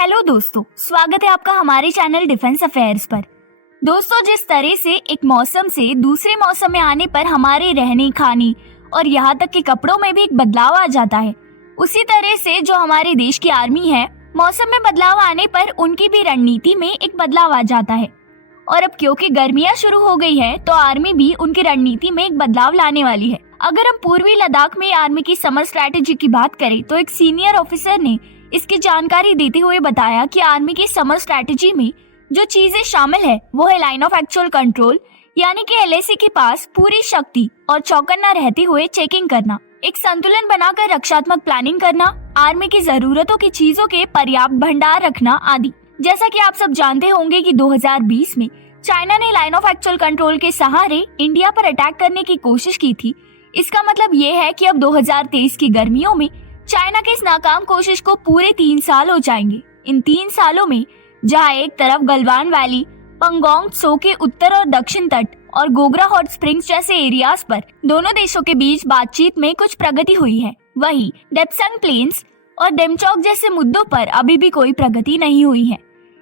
Hello दोस्तों, स्वागत है आपका हमारे चैनल डिफेंस अफेयर्स पर। दोस्तों, जिस तरह से एक मौसम से दूसरे मौसम में आने पर हमारे रहने खाने और यहाँ तक कि कपड़ों में भी एक बदलाव आ जाता है, उसी तरह से जो हमारे देश की आर्मी है, मौसम में बदलाव आने पर उनकी भी रणनीति में एक बदलाव आ जाता है। और अब क्योंकि गर्मियां शुरू हो गई है तो आर्मी भी उनकी रणनीति में एक बदलाव लाने वाली है। अगर हम पूर्वी लद्दाख में आर्मी की समर स्ट्रैटेजी की बात करें तो एक सीनियर ऑफिसर ने इसकी जानकारी देते हुए बताया कि आर्मी की समर स्ट्रैटेजी में जो चीजें शामिल है वो है लाइन ऑफ एक्चुअल कंट्रोल, यानी कि एलएसी के पास पूरी शक्ति और चौकन्ना रहते हुए चेकिंग करना, एक संतुलन बनाकर रक्षात्मक प्लानिंग करना, आर्मी की जरूरतों की चीजों के पर्याप्त भंडार रखना आदि। जैसा कि आप सब जानते होंगे कि 2020 में चाइना ने लाइन ऑफ एक्चुअल कंट्रोल के सहारे इंडिया पर अटैक करने की कोशिश की थी। इसका मतलब ये है कि अब 2023 की गर्मियों में चाइना की इस नाकाम कोशिश को पूरे 3 साल हो जाएंगे। इन 3 सालों में जहां एक तरफ गलवान वैली, पंगोंग त्सो के उत्तर और दक्षिण तट और गोगरा हॉट स्प्रिंग्स जैसे एरियाज पर दोनों देशों के बीच बातचीत में कुछ प्रगति हुई है, वहीं डेप्संग प्लेन्स और डेमचौक जैसे मुद्दों पर अभी भी कोई प्रगति नहीं हुई है।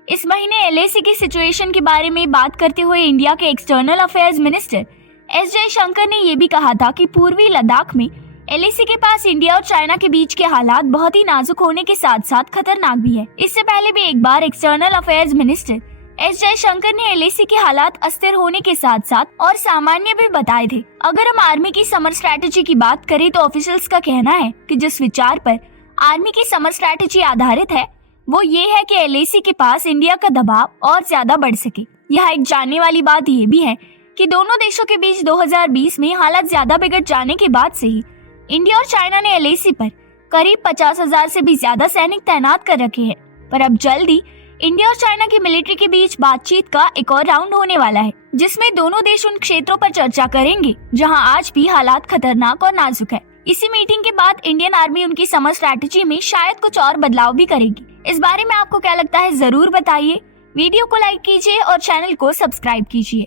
इस महीने एलएसी की सिचुएशन के बारे में बात करते हुए इंडिया के external affairs minister S Jaishankar ने ये भी कहा था कि पूर्वी लद्दाख में एलएसी के पास इंडिया और चाइना के बीच के हालात बहुत ही नाजुक होने के साथ साथ खतरनाक भी है। इससे पहले भी एक बार external affairs minister S Jaishankar ने एलएसी के हालात अस्थिर होने के साथ साथ और सामान्य भी बताए थे। अगर हम आर्मी की समर स्ट्रैटेजी की बात करें तो ऑफिशियल्स का कहना है कि जिस विचार पर आर्मी की समर स्ट्रैटेजी आधारित है वो ये है कि एलएसी के पास इंडिया का दबाव और ज्यादा बढ़ सके। यहाँ एक जानने वाली बात ये भी है कि दोनों देशों के बीच 2020 में हालात ज्यादा बिगड़ जाने के बाद से ही इंडिया और चाइना ने एलएसी पर करीब 50,000 से भी ज्यादा सैनिक तैनात कर रखे हैं। पर अब जल्दी इंडिया और चाइना की मिलिट्री के बीच बातचीत का एक और राउंड होने वाला है, जिसमें दोनों देश उन क्षेत्रों पर चर्चा करेंगे जहां आज भी हालात खतरनाक और नाजुक है। इसी मीटिंग के बाद इंडियन आर्मी उनकी समर स्ट्रैटेजी में शायद कुछ और बदलाव भी करेगी। इस बारे में आपको क्या लगता है, जरूर बताइए। वीडियो को लाइक कीजिए और चैनल को सब्सक्राइब कीजिए।